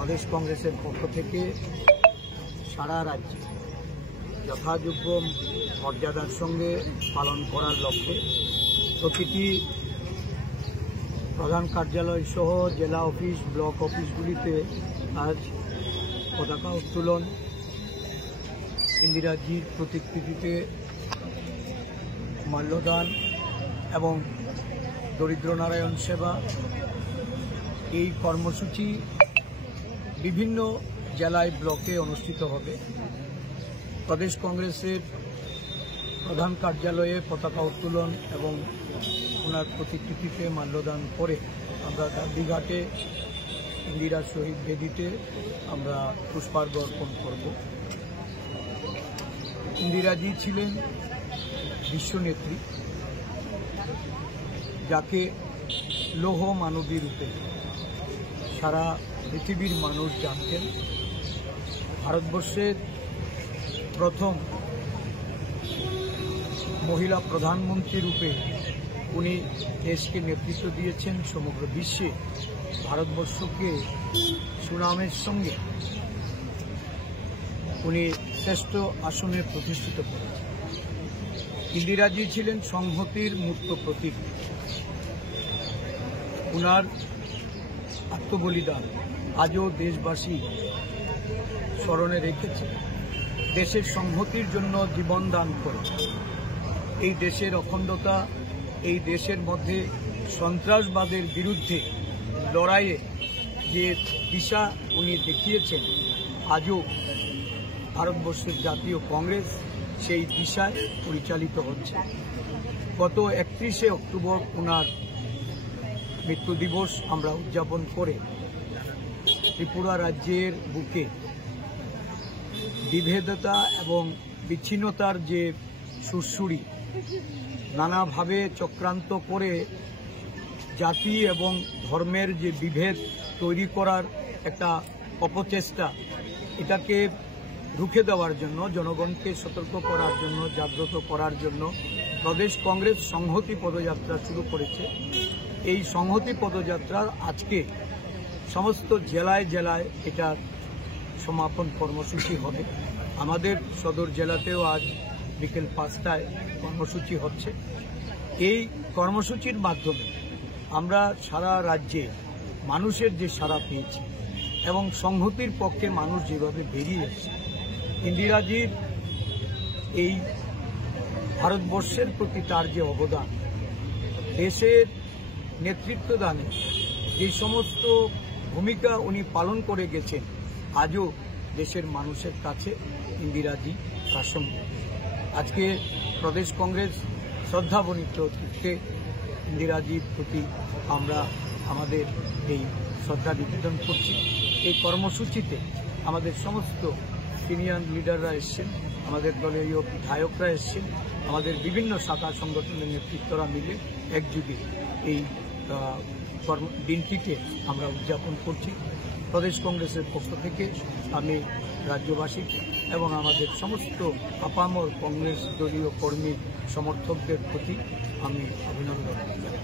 प्रदेश कांग्रेसের পক্ষ থেকে সারা রাজ্যে যথাযোগ্য মর্যাদার সঙ্গে পালন করার লক্ষ্যে প্রতিটি প্রধান কার্যালয় সহ জেলা অফিস ব্লক অফিসগুলিতে আজ পতাকা উত্তোলন, ইন্দিরাজির প্রতিকৃতিতে মাল্যদান এবং দরিদ্র নারায়ণ সেবা এই কর্মসূচি বিভিন্ন জেলায় ব্লকে অনুষ্ঠিত হবে। প্রদেশ কংগ্রেসের প্রধান কার্যালয়ে পতাকা উত্তোলন এবং ওনার প্রতিকৃতিতে মাল্যদান করে আমরা গান্ধীঘাটে ইন্দিরা শহীদ বেদিতে আমরা পুষ্পার্ঘ্য অর্পণ করব। ইন্দিরাজি ছিলেন বিশ্বনেত্রী, যাকে লৌহ মানবী রূপে সারা পৃথিবীর মানুষ জানতেন। ভারতবর্ষের প্রথম মহিলা প্রধানমন্ত্রী রূপে উনি দেশকে নেতৃত্ব দিয়েছেন। সমগ্র বিশ্বে ভারতবর্ষকে সুনামের সঙ্গে উনি শ্রেষ্ঠ আসনে প্রতিষ্ঠিত করেছেন। ইন্দিরাজি ছিলেন সংহতির মূর্ত প্রতীক। উনার আত্মবলিদান আজও দেশবাসী স্মরণে রেখেছে। দেশের সংহতির জন্য জীবন দান করে এই দেশের অখণ্ডতা, এই দেশের মধ্যে সন্ত্রাসবাদের বিরুদ্ধে লড়াইয়ে যে দিশা উনি দেখিয়েছেন, আজও ভারতবর্ষের জাতীয় কংগ্রেস সেই দিশায় পরিচালিত হচ্ছে। গত 31শে অক্টোবর ওনার মৃত্যু দিবস আমরা উদযাপন করে ত্রিপুরা রাজ্যের বুকে বিভেদতা এবং বিচ্ছিন্নতার যে সুরসুরি নানাভাবে চক্রান্ত করে জাতি এবং ধর্মের যে বিভেদ তৈরি করার একটা অপচেষ্টা, এটাকে রুখে দেওয়ার জন্য, জনগণকে সতর্ক করার জন্য, জাগ্রত করার জন্য প্রদেশ কংগ্রেস সংহতি পদযাত্রা শুরু করেছে। এই সংহতি পদযাত্রার আজকে সমস্ত জেলায় জেলায় এটার সমাপন কর্মসূচি হবে। আমাদের সদর জেলাতেও আজ বিকেল 5টায় কর্মসূচি হচ্ছে। এই কর্মসূচির মাধ্যমে আমরা সারা রাজ্যে মানুষের যে সাড়া পেয়েছি এবং সংহতির পক্ষে মানুষ যেভাবে বেরিয়ে এসেছে, ইন্দিরাজির এই ভারতবর্ষের প্রতি তার যে অবদান, দেশের নেতৃত্ব দানে যে সমস্ত ভূমিকা উনি পালন করে গেছেন, আজও দেশের মানুষের কাছে ইন্দিরাজি প্রাসঙ্গিক। আজকে প্রদেশ কংগ্রেস শ্রদ্ধাবনিত চিত্তে ইন্দিরাজির প্রতি আমরা আমাদের এই শ্রদ্ধা নিবেদন করছি। এই কর্মসূচিতে আমাদের সমস্ত সিনিয়র লিডাররা এসছেন, আমাদের দলীয় বিধায়করা এসছেন, আমাদের বিভিন্ন শাখা সংগঠনের নেতৃত্বরা মিলে একযোগে এই দিনটিকে আমরা উদযাপন করছি। প্রদেশ কংগ্রেসের পক্ষ থেকে আমি রাজ্যবাসী এবং আমাদের সমস্ত আপামর কংগ্রেস দলীয় কর্মী সমর্থকদের প্রতি আমি অভিনন্দন জানাই।